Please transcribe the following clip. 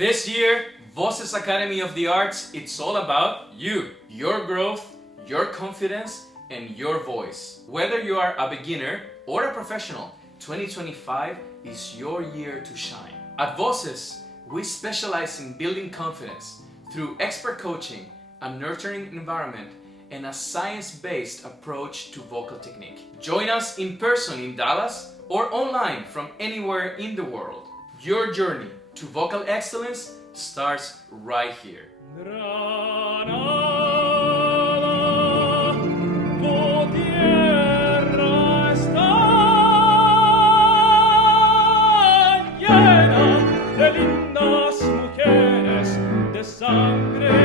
This year, VOCES Academy of the Arts, it's all about you, your growth, your confidence, and your voice. Whether you are a beginner or a professional, 2025 is your year to shine. At VOCES, we specialize in building confidence through expert coaching, a nurturing environment, and a science-based approach to vocal technique. Join us in person in Dallas or online from anywhere in the world. Your journey to vocal excellence starts right here. De lindas mujeres de sangre